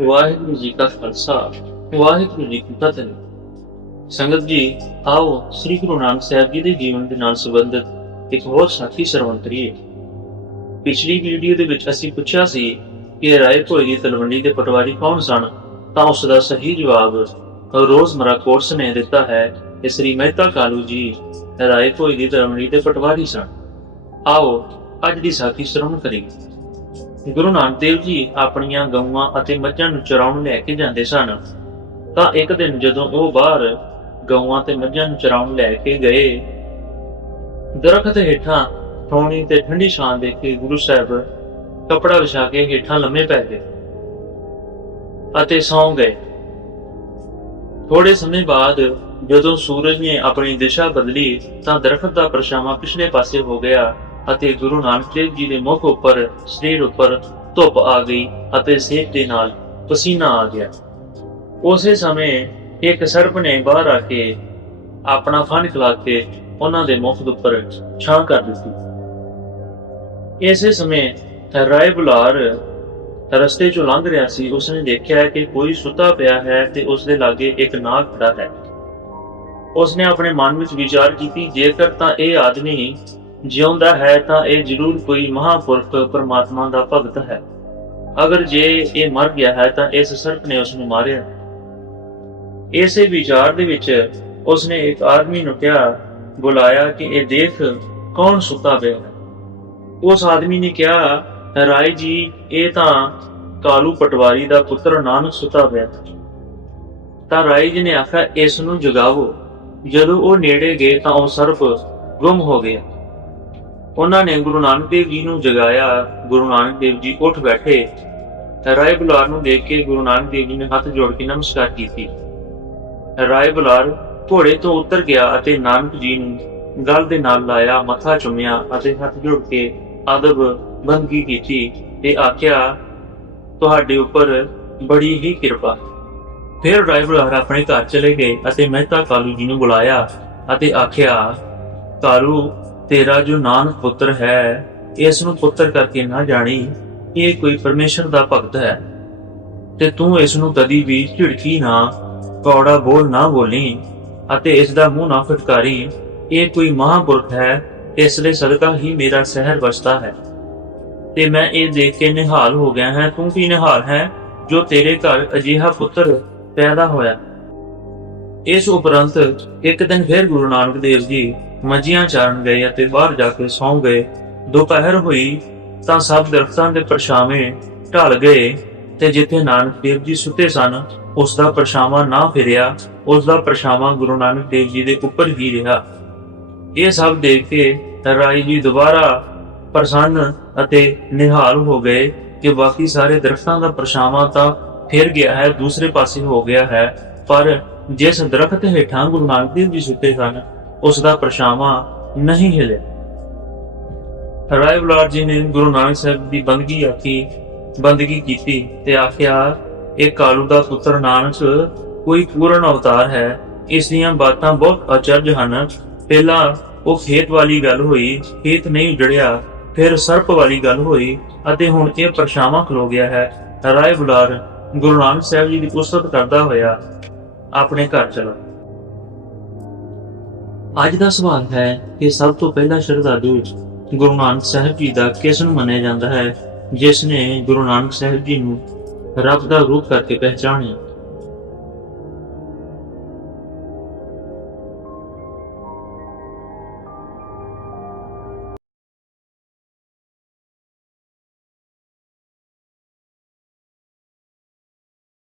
ਵਾਹਿਗੁਰੂ ਜੀ ਕਾ ਖਾਲਸਾ, ਵਾਹਿਗੁਰੂ ਜੀ ਕੀ ਫਤਿਹ। ਸੰਗਤ ਜੀ, ਆਓ ਸ੍ਰੀ ਗੁਰੂ ਨਾਨਕ ਸਾਹਿਬ ਜੀ ਦੇ ਜੀਵਨ ਦੇ ਨਾਲ ਸੰਬੰਧਿਤ ਇੱਕ ਹੋਰ ਸਾਖੀ ਸਰਵਣ ਕਰੀਏ। ਪਿਛਲੀ ਵੀਡੀਓ ਦੇ ਵਿੱਚ ਅਸੀਂ ਪੁੱਛਿਆ ਸੀ ਕਿ ਰਾਏ ਭੋਏ ਦੀ ਤਲਵੰਡੀ ਦੇ ਪਟਵਾਰੀ ਕੌਣ ਸਨ, ਤਾਂ ਉਸ ਦਾ ਸਹੀ ਜਵਾਬ ਰੋਜ਼ਮਰਾ ਕੋਰਸ ਨੇ ਦਿੱਤਾ ਹੈ ਕਿ ਸ੍ਰੀ ਮਹਿਤਾ ਕਾਲੂ ਜੀ ਰਾਏ ਭੋਏ ਦੀ ਤਲਵੰਡੀ ਦੇ ਪਟਵਾਰੀ ਸਨ। ਆਓ ਅੱਜ ਦੀ ਸਾਖੀ ਸਰਵਣ ਕਰੀਏ। ਗੁਰੂ ਨਾਨਕ ਦੇਵ ਜੀ ਆਪਣੀਆਂ ਗਊਆਂ ਅਤੇ ਮੱਝਾਂ ਨੂੰ ਚਰਾਉਣ ਲੈ ਕੇ ਜਾਂਦੇ ਸਨ। ਤਾਂ ਇੱਕ ਦਿਨ ਜਦੋਂ ਉਹ ਬਾਹਰ ਗਊਆਂ ਤੇ ਮੱਝਾਂ ਨੂੰ ਚਰਾਉਣ ਲੈ ਕੇ ਗਏ, ਦਰਖਤ ਹੇਠਾਂ ਥੋਣੀ ਤੇ ਠੰਡੀ ਛਾਂ ਦੇਖ ਕੇ ਗੁਰੂ ਸਾਹਿਬ ਕਪੜਾ ਵਿਛਾ ਕੇ ਹੇਠਾਂ ਲੰਮੇ ਪੈ ਗਏ ਅਤੇ ਸੌਂ ਗਏ। ਥੋੜੇ ਸਮੇਂ ਬਾਅਦ ਜਦੋਂ ਸੂਰਜ ਨੇ ਆਪਣੀ ਦਿਸ਼ਾ ਬਦਲੀ ਤਾਂ ਦਰਖਤ ਦਾ ਪਰਛਾਵਾਂ ਪਿਛਲੇ ਪਾਸੇ ਹੋ ਗਿਆ। ਅਤੇ ਗੁਰੂ ਨਾਨਕ ਦੇਵ ਜੀ ਦੇ ਮੁਖ ਉੱਪਰ ਸਰੀਰ ਉੱਪਰ ਧੁੱਪ ਆ ਗਈ ਅਤੇ ਸੇਕ ਦੇ ਨਾਲ ਪਸੀਨਾ ਆ ਗਿਆ। ਉਸੇ ਸਮੇਂ ਇੱਕ ਸਰਪ ਨੇ ਬਾਹਰ ਆ ਕੇ ਆਪਣਾ ਫਨ ਖਿਲਾ ਕੇ ਉਹਨਾਂ ਦੇ ਮੁਖ ਉੱਪਰ ਛਾਂ ਕਰ ਦਿੱਤੀ। ਇਸੇ ਸਮੇਂ ਰਾਏ ਬੁਲਾਰ ਰਸਤੇ ਚੋਂ ਲੰਘ ਰਿਹਾ ਸੀ। ਉਸਨੇ ਦੇਖਿਆ ਕਿ ਕੋਈ ਸੁੱਤਾ ਪਿਆ ਹੈ ਤੇ ਉਸ ਦੇ ਲਾਗੇ ਇੱਕ ਨਾਗ ਖੜਾ ਹੈ। ਉਸਨੇ ਆਪਣੇ ਮਨ ਵਿੱਚ ਵਿਚਾਰ ਕੀਤੀ, ਜੇਕਰ ਤਾਂ ਇਹ ਆਦਮੀ ਜਿਉਂਦਾ ਹੈ ਤਾਂ ਇਹ ਜ਼ਰੂਰ ਕੋਈ ਮਹਾਪੁਰਖ ਪਰਮਾਤਮਾ ਦਾ ਭਗਤ ਹੈ। ਅਗਰ ਜੇ ਇਹ ਮਰ ਗਿਆ ਹੈ ਤਾਂ ਇਸ ਸਰਪ ਨੇ ਉਸ ਨੂੰ ਮਾਰਿਆ। ਇਸੇ ਵਿਚਾਰ ਦੇ ਵਿੱਚ ਉਸਨੇ ਇੱਕ ਆਦਮੀ ਨੂੰ ਕਿਹਾ, ਬੁਲਾਇਆ ਕਿ ਇਹ ਦੇਖ ਕੌਣ ਸੁੱਤਾ ਪਿਆ ਹੈ। ਉਸ ਆਦਮੀ ਨੇ ਕਿਹਾ, ਰਾਏ ਜੀ, ਇਹ ਤਾਂ ਕਾਲੂ ਪਟਵਾਰੀ ਦਾ ਪੁੱਤਰ ਨਾਨਕ ਸੁੱਤਾ ਪਿਆ ਤਾਂ ਰਾਏ ਜੀ ਨੇ ਆਖਿਆ, ਇਸ ਨੂੰ ਜਗਾਵੋ। ਜਦੋਂ ਉਹ ਨੇੜੇ ਗਏ ਤਾਂ ਉਹ ਸਰਪ ਗੁੰਮ ਹੋ ਗਿਆ। ਉਹਨਾਂ ਨੇ ਗੁਰੂ ਨਾਨਕ ਦੇਵ ਜੀ ਨੂੰ ਜਗਾਇਆ। ਗੁਰੂ ਨਾਨਕ ਦੇਵ ਜੀ ਉੱਠ ਬੈਠੇ। ਰਾਏ ਬੁਲਾਰ ਨੂੰ ਦੇਖ ਕੇ ਗੁਰੂ ਨਾਨਕ ਦੇਵ ਜੀ ਨੇ ਹੱਥ ਜੋੜ ਕੇ ਨਮਸਕਾਰ ਕੀਤੀ। ਰਾਏ ਬੁਲਾਰ ਘੋੜੇ ਤੋਂ ਉਤਰ ਗਿਆ ਅਤੇ ਨਾਨਕ ਜੀ ਨੂੰ ਗਲ ਦੇ ਨਾਲ ਲਾਇਆ, ਮੱਥਾ ਚੁੰਮਿਆ ਅਤੇ ਹੱਥ ਜੋੜ ਕੇ ਅਦਬ ਬੰਦਗੀ ਕੀਤੀ ਤੇ ਆਖਿਆ, ਤੁਹਾਡੇ ਉੱਪਰ ਬੜੀ ਹੀ ਕਿਰਪਾ। ਫਿਰ ਰਾਏ ਬੁਲਾਰ ਆਪਣੇ ਘਰ ਚਲੇ ਗਏ ਅਤੇ ਮਹਿਤਾ ਕਾਲੂ ਜੀ ਨੂੰ ਬੁਲਾਇਆ ਅਤੇ ਆਖਿਆ, ਕਾਲੂ ਤੇਰਾ ਜੋ ਨਾਨਕ ਪੁੱਤਰ ਹੈ, ਇਸ ਨੂੰ ਪੁੱਤਰ ਕਰਕੇ ਨਾ ਜਾਣੀ, ਇਹ ਕੋਈ ਪਰਮੇਸ਼ਰ ਦਾ ਭਗਤ ਹੈ। ਤੇ ਤੂੰ ਇਸ ਨੂੰ ਕਦੀ ਵੀ ਝਿੜਕੀ ਨਾ, ਕੌੜਾ ਬੋਲ ਨਾ ਬੋਲੀ, ਅਤੇ ਇਸ ਦਾ ਮੂੰਹ ਨਾ ਫਟਕਾਰੀ, ਇਹ ਕੋਈ ਮਹਾਪੁਰਖ ਹੈ, ਇਸ ਲਈ ਸਦਕਾ ਹੀ ਮੇਰਾ ਸ਼ਹਿਰ ਵਸਦਾ ਹੈ। ਤੇ ਮੈਂ ਇਹ ਦੇਖ ਕੇ ਨਿਹਾਲ ਹੋ ਗਿਆ ਹਾਂ, ਤੂੰ ਕੀ ਨਿਹਾਲ ਹੈ, ਜੋ ਤੇਰੇ ਘਰ ਅਜੀਹਾ ਪੁੱਤਰ ਪੈਦਾ ਹੋਇਆ? ਇਸ ਉਪਰੰਤ ਇੱਕ ਦਿਨ ਫਿਰ ਗੁਰੂ ਨਾਨਕ ਦੇਵ ਜੀ ਮੱਝੀਆਂ ਚਾਰਨ ਗਏ ਅਤੇ ਬਾਹਰ ਜਾ ਕੇ ਸੌਂ ਗਏ। ਦੁਪਹਿਰ ਹੋਈ ਤਾਂ ਸਭ ਦਰਖਤਾਂ ਦੇ ਪਰਛਾਵੇਂ ਢਲ ਗਏ ਤੇ ਜਿੱਥੇ ਨਾਨਕ ਦੇਵ ਜੀ ਸੁੱਤੇ ਸਨ, ਉਸ ਦਾ ਪਰਛਾਵਾਂ ਨਾ ਫਿਰਿਆ, ਉਸ ਦਾ ਪਰਛਾਵਾਂ ਗੁਰੂ ਨਾਨਕ ਦੇਵ ਜੀ ਦੇ ਉੱਪਰ ਹੀ ਰਿਹਾ। ਇਹ ਸਭ ਦੇਖ ਕੇ ਰਾਈ ਜੀ ਦੁਬਾਰਾ ਪ੍ਰਸੰਨ ਅਤੇ ਨਿਹਾਲ ਹੋ ਗਏ ਕਿ ਬਾਕੀ ਸਾਰੇ ਦਰਖਤਾਂ ਦਾ ਪਰਛਾਵਾਂ ਤਾਂ ਫਿਰ ਗਿਆ ਹੈ, ਦੂਸਰੇ ਪਾਸੇ ਹੋ ਗਿਆ ਹੈ। ਪਰ ਜਿਸ ਦਰਖਤ ਹੇਠਾਂ ਗੁਰੂ ਨਾਨਕ ਦੇਵ ਜੀ ਸੁੱਤੇ ਸਨ ਉਸ ਦਾ ਪਰਛਾਵਾਂ ਨਹੀਂ ਹਿਲਿਆ ਰਾਏ ਬੁਲਾਰ ਜੀ ਨੇ ਗੁਰੂ ਨਾਨਕ ਸਾਹਿਬ ਦੀ ਬੰਦਗੀ ਆਖੀ, ਬੰਦਗੀ ਕੀਤੀ ਤੇ ਆਖਿਆ, ਇਹ ਕਾਲੂ ਦਾ ਪੁੱਤਰ ਨਾਨਕ ਕੋਈ ਪੂਰਨ ਅਵਤਾਰ ਹੈ। ਇਸ ਦੀਆਂ ਬਾਤਾਂ ਬਹੁਤ ਅਚਰਜ ਹਨ। ਪਹਿਲਾਂ ਉਹ ਖੇਤ ਵਾਲੀ ਗੱਲ ਹੋਈ, ਖੇਤ ਨਹੀਂ ਉਜੜਿਆ, ਫਿਰ ਸਰਪ ਵਾਲੀ ਗੱਲ ਹੋਈ ਅਤੇ ਹੁਣ ਇਹ ਪਰਛਾਵਾਂ ਖਲੋ ਗਿਆ ਹੈ। ਰਾਏ ਬੁਲਾਰ ਗੁਰੂ ਨਾਨਕ ਸਾਹਿਬ ਜੀ ਦੀ ਉਸਤਤ ਕਰਦਾ ਹੋਇਆ, ਆਪਣੇ ਘਰ ਚਲਾ। ਅੱਜ ਦਾ ਸਵਾਲ ਹੈ ਕਿ ਸਭ ਤੋਂ ਪਹਿਲਾ ਸ਼ਰਧਾਲੂ ਗੁਰੂ ਨਾਨਕ ਸਾਹਿਬ ਜੀ ਦਾ ਕਿਸ ਨੂੰ ਮੰਨਿਆ ਜਾਂਦਾ ਹੈ, ਜਿਸ ਨੇ ਗੁਰੂ ਨਾਨਕ ਸਾਹਿਬ ਜੀ ਨੂੰ ਰੱਬ ਦਾ ਰੂਪ ਕਰਕੇ ਪਹਿਚਾਣਿਆ।